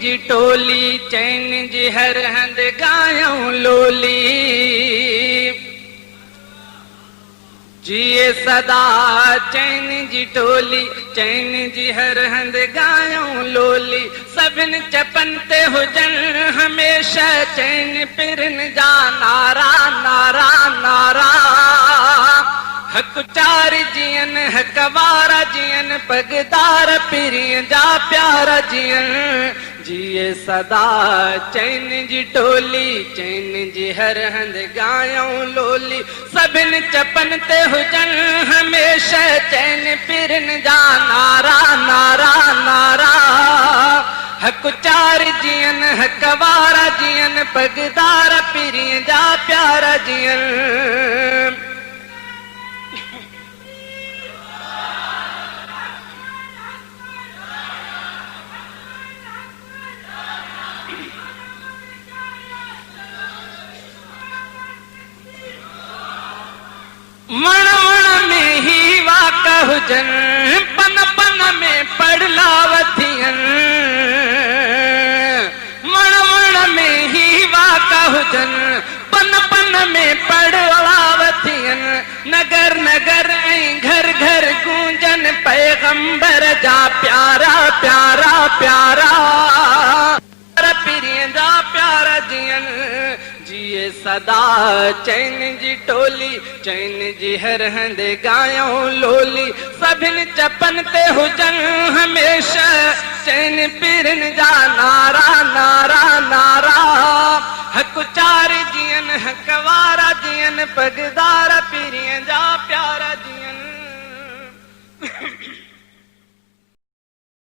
जी टोली चैन जी हर हंद गायूं लोली जिए सदा चैन जी टोली चैन जी हर हंद गायूं लोली सभिन चपन ते हुजन हमेशा चैन पिरन जा नारा नारा नारा हक चार जियन हक वारा जियन पगदार पिरिय जा प्यारा जियन जिए सदा चैन जी टोली चैन जी हर हंद गायूं लोली सभिन चपन ते हुजन हमेशा चैन पिरन जा नारा नारा नारा हक चार जियन हक वारा जियन पगदार पिरिय जा प्यारा जियन मण मण में ही वाक हुजन पन पन में पड़लावथियन मण मण में ही वाक हुजन पन पन में पड़लावथियन नगर नगर ऐं घर घर गूंजन पैगंबर जा प्यारा प्यारा प्यारा पिरिय जा प्यारा जियन जिए सदा चैन जी टोली चैन जी हर हंद गायूं लोली सभिन चपन ते हुजन हमेशा चैन पिरन जा नारा नारा नारा हक चार जियन हक वारा जियन पगदार पिरिय जा